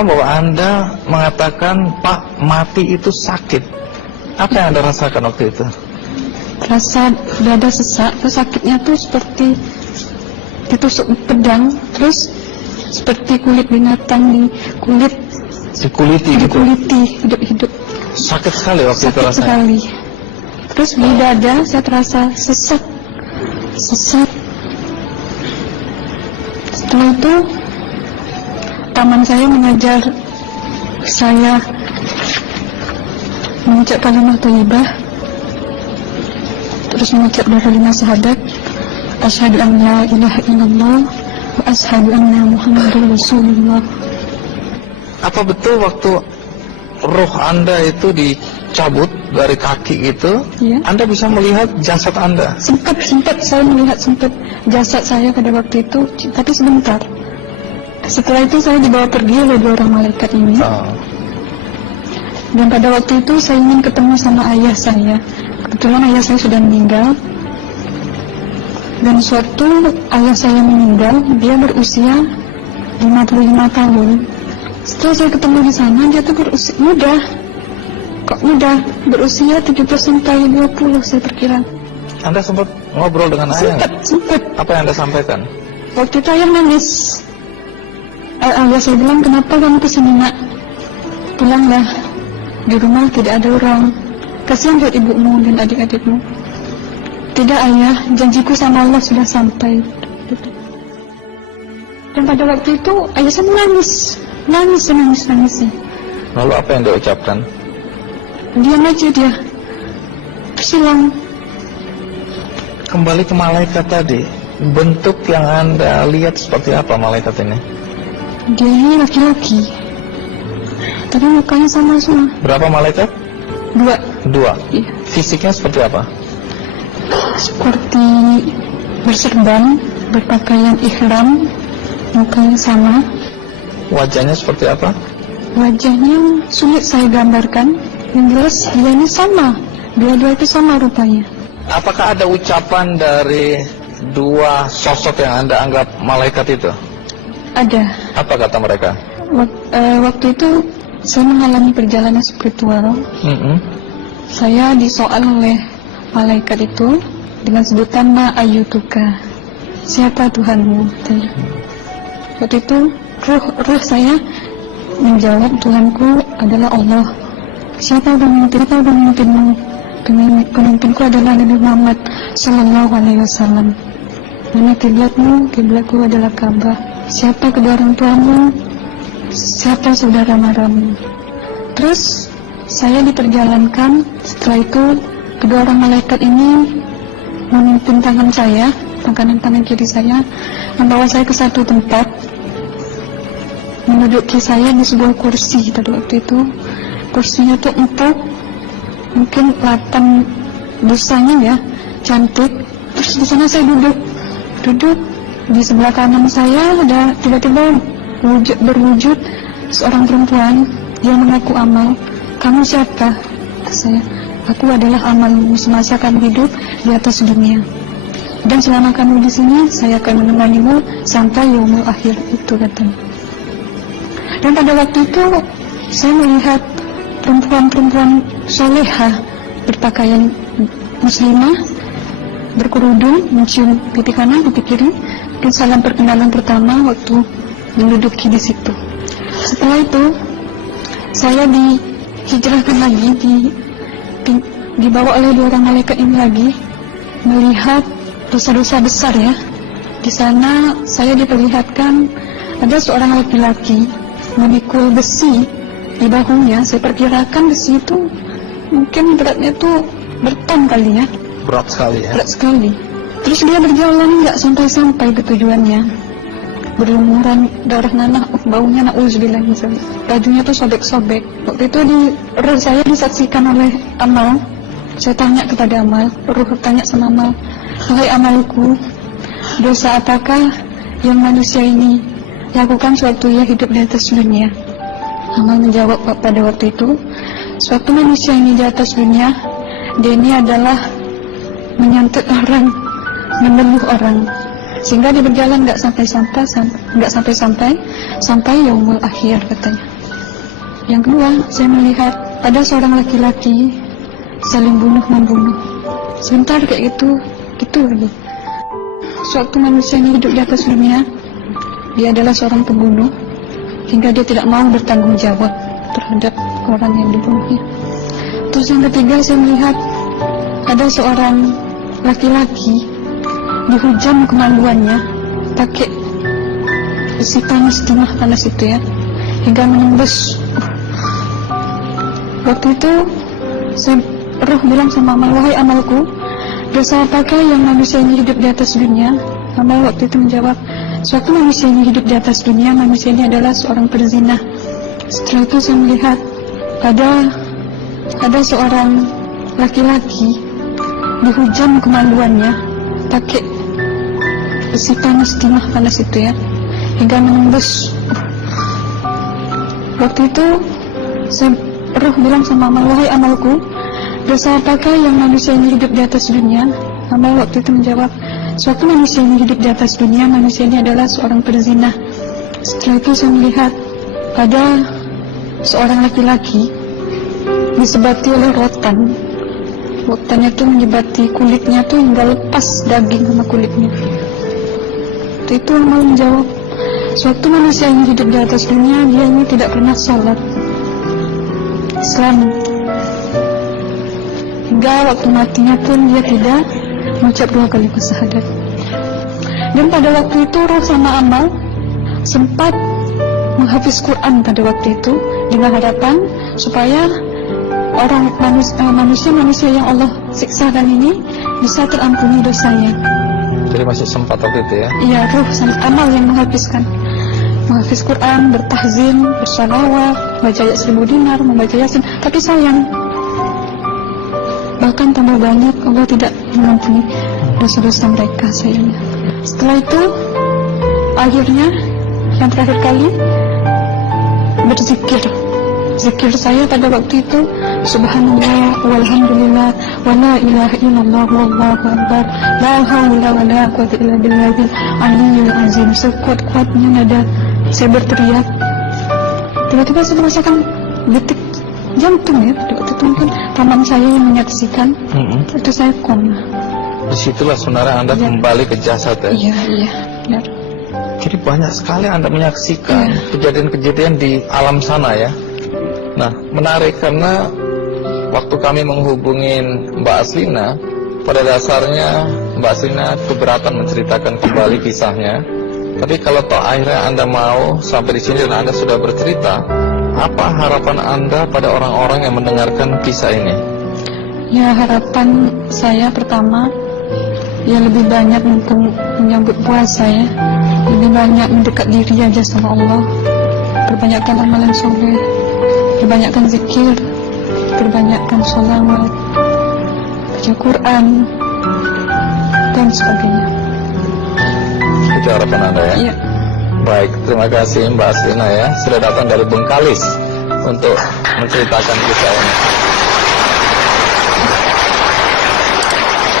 Bahwa Anda mengatakan Pak mati itu sakit. Apa yang Anda rasakan waktu itu? Rasa dada sesak, terus sakitnya tuh seperti ditusuk pedang, terus seperti kulit binatang Dikuliti gitu? hidup-hidup. Sakit sekali waktu itu Sakit rasanya? sekali. Terus di dada saya terasa sesak. Setelah itu paman saya mengajar saya mengucap kalimat thayyibah, terus mengucap doa kalimat syahadat, asyhadu an la ilaha illallah wa asyhadu anna muhammadar rasulullah. Apa betul waktu roh Anda itu dicabut dari kaki itu, Ya. Anda bisa melihat jasad Anda? Sempat saya melihat jasad saya pada waktu itu, tapi sebentar. Setelah itu saya dibawa pergi oleh dua orang malaikat ini. Dan pada waktu itu saya ingin ketemu sama ayah saya. Kebetulan ayah saya sudah meninggal. Dan suatu ayah saya meninggal, dia berusia 55 tahun. Setelah saya ketemu di sana, dia tuh berusia muda. Kok muda? Berusia 17-20 saya perkira. Anda sempat ngobrol dengan ayah? Sempat. Apa yang Anda sampaikan? Waktu itu ayah nangis. Ayah saya bilang, kenapa kamu kesini nak? Pulanglah. Di rumah tidak ada orang. Kasihan buat ibumu dan adik-adikmu. Tidak ayah, janjiku sama Allah sudah sampai. Dan pada waktu itu ayah saya menangis. Nangis. Lalu apa yang dia ucapkan? Diam aja dia. Terus hilang. Kembali ke malaikat tadi, bentuk yang Anda lihat seperti apa malaikat ini? Dia ini laki-laki, tapi mukanya sama semua. Berapa malaikat? Dua. Iya. Fisiknya seperti apa? Seperti berserban, berpakaian ihram, mukanya sama. Wajahnya seperti apa? Wajahnya sulit saya gambarkan. Yang jelas dia ini sama. Dua-dua itu sama rupanya. Apakah ada ucapan dari dua sosok yang Anda anggap malaikat itu? Ada. Apa kata mereka? Waktu itu saya mengalami perjalanan spiritual. Saya disoal oleh malaikat itu dengan sebutan ma ayyutuka, siapa Tuhanmu? Waktu itu roh saya menjawab, Tuhanku adalah Allah. Siapa pemimpinmu? Pemimpinku adalah Nabi Muhammad Sallallahu Alaihi Wasallam. Mana kiblatmu? Kiblatku adalah Ka'bah. Siapa kedua orang tuamu? Siapa saudara maramu? Terus saya diperjalankan. Setelah itu kedua orang malaikat ini memimpin tangan saya, tangan kiri saya, membawa saya ke satu tempat, menduduki saya di sebuah kursi. Pada waktu itu kursinya tuh empuk, mungkin 8 busanya ya, cantik. Terus di sana saya duduk di sebelah kanan saya ada tiba-tiba berwujud seorang perempuan. Dia mengaku Amal. Kamu siapa? Saya, aku adalah Amalmu semasa kamu hidup di atas dunia. Dan selama kamu di sini, saya akan menemanimu sampai yaumul akhir, itu katanya. Dan pada waktu itu saya melihat perempuan-perempuan solehah berpakaian muslimah, berkerudung, mencium pipi kanan, pipi kiri. Dan salam perkenalan pertama waktu menduduki di situ. Setelah itu saya dihijrahkan lagi, dibawa oleh dua orang malaikat ini lagi, melihat dosa-dosa besar ya. Di sana saya diperlihatkan ada seorang laki-laki memikul besi di bahunya. Saya perkirakan besi itu mungkin beratnya tuh berton kali ya. Berat sekali ya. Berat sekali. Terus dia berjalan nggak sampai ke tujuannya. Berlumuran darah nanah, baunya na'udzubillah misalnya. Bajunya tuh sobek-sobek. Waktu itu roh saya disaksikan oleh Amal. Saya tanya kepada Amal, roh tanya sama Amal, wahai Amalku, dosa apakah yang manusia ini lakukan sewaktu ia hidup di atas dunia? Amal menjawab pada waktu itu, sewaktu manusia ini di atas dunia, dia ini adalah menyantet orang, meneluh orang. sehingga dia berjalan nggak sampai yaumul akhir katanya. Yang kedua, saya melihat ada seorang laki-laki saling bunuh-membunuh. Sebentar kayak gitu lagi. Sewaktu manusia ini hidup di atas dunia, dia adalah seorang pembunuh, hingga dia tidak mau bertanggung jawab terhadap orang yang dibunuhnya. Terus yang ketiga, saya melihat ada seorang laki-laki dihujam kemaluannya pakai besi panas, timah panas itu ya, hingga menembus. Waktu itu roh bilang sama amal, wahai amalku, dosa apakah yang manusia ini hidup di atas dunia? Amal waktu itu menjawab, suatu manusia ini hidup di atas dunia, manusia ini adalah seorang perzina. Setelah itu saya melihat ada seorang laki-laki dihujam kemaluannya pakai besi panas, timah panas itu ya, hingga menembus. Waktu itu roh bilang sama amal, wahai amalku, dosa apakah yang manusia ini hidup di atas dunia? Amal waktu itu menjawab, suatu manusia ini hidup di atas dunia, manusia ini adalah seorang perzina. Setelah itu saya melihat ada seorang laki-laki disebati oleh rotan. Rotannya itu menyebati kulitnya tuh hingga lepas daging sama kulitnya. Itu amal menjawab, suatu manusia yang hidup di atas dunia, dia ini tidak pernah sholat Islam, hingga waktu matinya pun dia tidak mengucap 2 kalimat syahadat. Dan pada waktu itu roh sama amal sempat menghafiz Quran pada waktu itu dengan harapan supaya orang manusia yang Allah siksakan ini bisa terampuni dosanya. Jadi masih sempat waktu itu ya? Iya, roh sama amal yang menghafiz Quran, bertahzim, bersalawat, baca ayat 1000 dinar, membaca yasin. Tapi sayang, bahkan tambah banyak Allah tidak mengampuni dosa-dosa mereka sayangnya. Setelah itu akhirnya yang terakhir kali berzikir. Zikir saya pada waktu itu subhanallah walhamdulillah wa la ilaha illallah wallahu akbar la haula wa la quwwata illa billahil aliyyil azim. Sekuat-kuatnya nada saya berteriak, tiba-tiba saya merasakan detik jantung ya. Pada waktu itu mungkin paman saya yang menyaksikan. Itu saya koma. Disitulah saudara Anda kembali ke jasad ya? Iya, benar. Jadi banyak sekali Anda menyaksikan kejadian-kejadian di alam sana ya. Nah, menarik karena waktu kami menghubungin Mbak Aslina, pada dasarnya Mbak Aslina keberatan menceritakan kembali kisahnya. Tapi kalau toh akhirnya Anda mau sampai di sini dan Anda sudah bercerita, apa harapan Anda pada orang-orang yang mendengarkan kisah ini? Ya, harapan saya pertama, ya lebih banyak untuk menyambut puasa ya, lebih banyak mendekat diri aja sama Allah, perbanyakkan amalan soleh, perbanyakkan zikir, perbanyakkan sholawat, baca Quran, dan sebagainya. Itu harapan Anda ya? Iya. Baik, terima kasih Mbak Aslina ya, sudah datang dari Bengkalis untuk menceritakan kisah ini.